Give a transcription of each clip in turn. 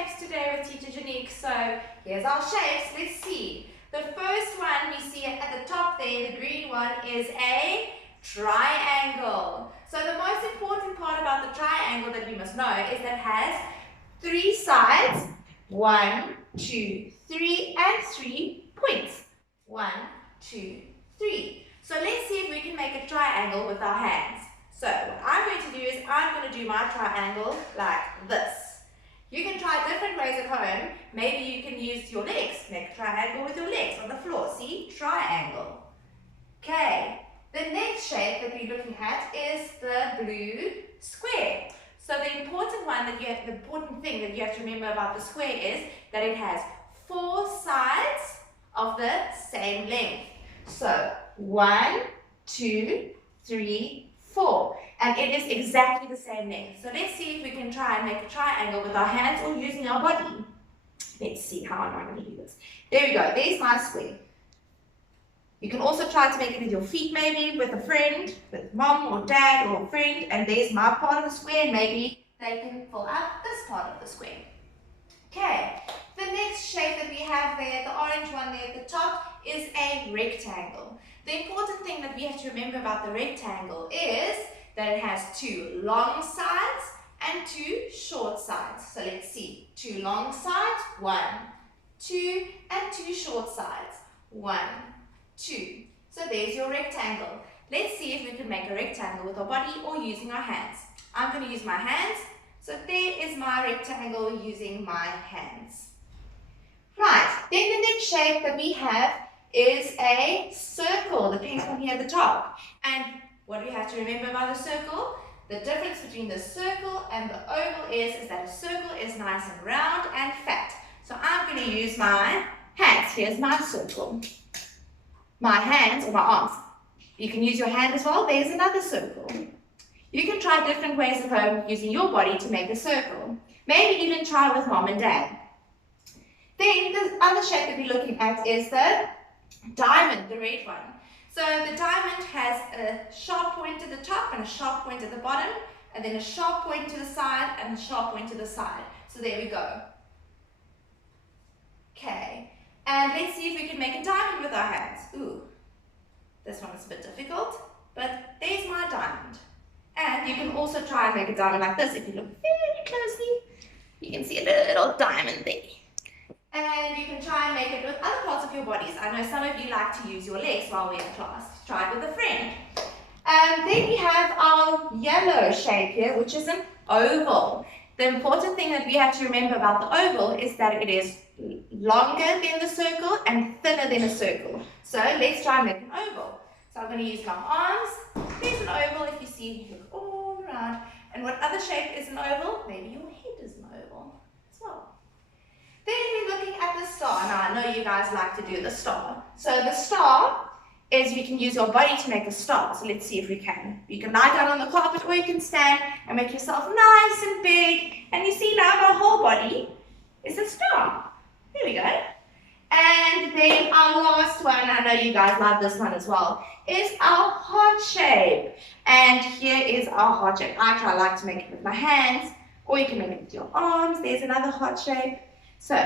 shapes today with Teacher Jenique. So here's our shapes. Let's see. The first one we see at the top there, the green one, is a triangle. So the most important part about the triangle that we must know is that it has three sides. 1, 2, 3, and 3 points. 1, 2, 3. So let's see if we can make a triangle with our hands. So what I'm going to do is I'm going to do my triangle like this. You can try different ways at home. Maybe you can use your legs. Make a triangle with your legs on the floor. See? Triangle. Okay. The next shape that we're looking at is the blue square. So the important thing that you have to remember about the square is that it has 4 sides of the same length. So 1, 2, 3, 4. And it is exactly the same length. So let's see if we can try and make a triangle with our hands or using our body. Let's see how am I going to do this. There we go. There's my square. You can also try to make it with your feet, maybe with a friend, with mom or dad or a friend. And there's my part of the square. And maybe they can fill out this part of the square. Okay. The next shape that we have there, the orange one there at the top, is a rectangle. The important thing that we have to remember about the rectangle is that it has 2 long sides and 2 short sides. So let's see. 2 long sides, 1, 2, and 2 short sides, 1, 2. So there's your rectangle. Let's see if we can make a rectangle with our body or using our hands. I'm going to use my hands. So there is my rectangle using my hands. Right, then the next shape that we have is a circle, the pink one here at the top. And what do we have to remember about a circle? The difference between the circle and the oval is that a circle is nice and round and fat. So I'm going to use my hands. Here's my circle. My hands or my arms. You can use your hand as well. There's another circle. You can try different ways at home using your body to make a circle. Maybe even try with mom and dad. Then the other shape that we're looking at is the diamond, the red one. So the diamond has a sharp point at the top and a sharp point at the bottom, and then a sharp point to the side and a sharp point to the side. So there we go. Okay. And let's see if we can make a diamond with our hands. Ooh, this one is a bit difficult, but there's my diamond. And you can also try and make a diamond like this. If you look very closely, you can see a little diamond there. And you can try and make it with other parts of your bodies. I know some of you like to use your legs while we're in class. Try it with a friend. Then we have our yellow shape here, which is an oval. The important thing that we have to remember about the oval is that it is longer than the circle and thinner than a circle. So let's try and make an oval. So I'm going to use my arms. There's an oval if you see, look all around. And what other shape is an oval? Maybe your head is an oval as well. Then we're looking at the star. Now I know you guys like to do the star. So the star is you can use your body to make a star. So let's see if we can. You can lie down on the carpet or you can stand and make yourself nice and big. And you see now my whole body is a star. There we go. And then our last one, I know you guys love this one as well, is our heart shape. And here is our heart shape. I like to make it with my hands, or you can make it with your arms. There's another heart shape. So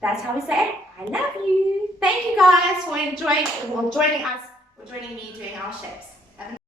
that's how we say, I love you. Thank you guys for joining me doing our shapes.